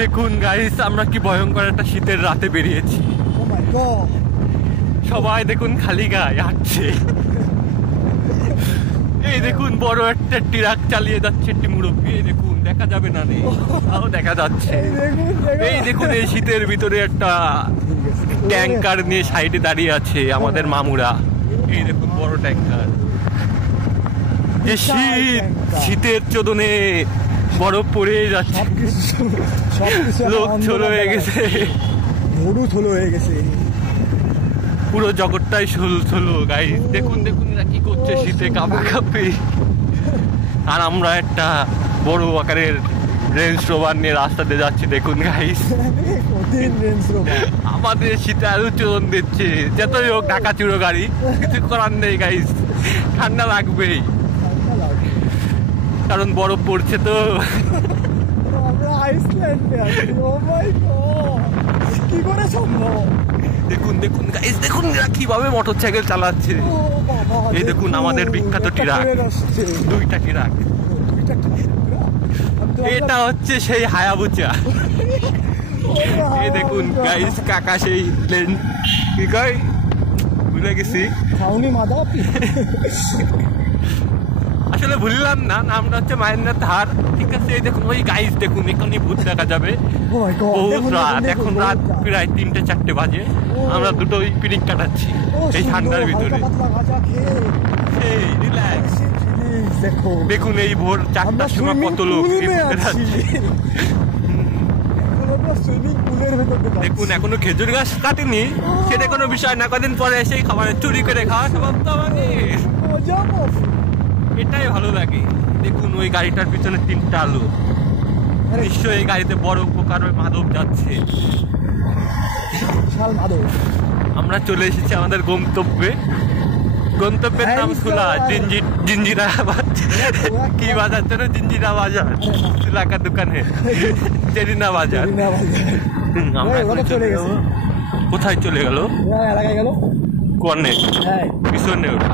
দেখুন গাইস, আমরা কি ভয়ঙ্কর একটা শীতের রাতে বেরিয়েছি। ও মাই গড, সবাই দেখুন খালি গায়ে হাঁটছে। এই দেখুন বড় একটা ট্রাক চালিয়ে যাচ্ছে একটি মুরব্বী। এই দেখুন, দেখা যাবে না রে, তাও দেখা যাচ্ছে। এই দেখুন এই শীতের ভিতরে একটা ট্যাঙ্কার নিয়ে সাইডে দাঁড়িয়ে আছে আমাদের মামুরা। এই দেখুন বড় ট্যাঙ্কার। যে শীতের চোদনে বরফ পড়ে যাচ্ছে, লোক ছোলো হয়ে গেছে, গরু ছোলো হয়ে গেছে, পুরো জগৎটাই ছোলো গাইস। দেখুন দেখুন এরা কি করছে, শীতে কাঁপাকাঁপি। আর আমরা একটা বড় আকারের রেঞ্জ রোভার নিয়ে রাস্তাতে যাচ্ছি। দেখুন গাইস, আমাদের শীতে আরো চোদন দিচ্ছে। যতই হোক ঢাকা চুড়ো গাড়ি, কিছু করার নেই গাইস, ঠান্ডা লাগবেই, কারণ বরফ পড়ছে তো। দেখুন দেখুন গাইস, দেখুন এরা কিভাবে মোটর সাইকেল চালাচ্ছে। এই দেখুন আমাদের বিখ্যাত ট্রাক, দুইটা ট্রাক। এটা হচ্ছে সেই হায়াবুচা। এই দেখুন গাইস, কাকা সেই প্লেন কি কয় ভুলে গেছি, আসলে ভুললাম না, নামটা হচ্ছে মাহেন্দ্র থার। ঠিক আছে, এই দেখুন ওই গাইস, দেখুন এখানে ভূত দেখা যাবে। বহুত রাত, এখন রাত প্রায় 3-4 বাজে। আমরা দুটোই পিকনিক কাটাচ্ছি এই ঠান্ডার ভিতরে। দেখুন এই ভোর 4টার সময় কত লোক। দেখুন এখনো খেজুর গাছ কাটেনি, সেটা কোনো বিষয় না, কদিন পরে এসে খাবারের চুরি করে খাওয়া স্বভাব তো আমাদের, এটাই ভালো লাগে। দেখুন ওই গাড়িটার পিছনে 3টা আলো, নিশ্চয়ই এই গাড়িতে বড় প্রকার মাদক যাচ্ছে। আমরা চলে এসেছি আমাদের গন্তব্যের নাম খোলা জিঞ্জিরা কি বাজার যেন, জিঞ্জিরা বাজার, এলাকার দোকানে জেরিনা বাজার। কোথায় চলে গেল? কোনে পিছনে ওটা।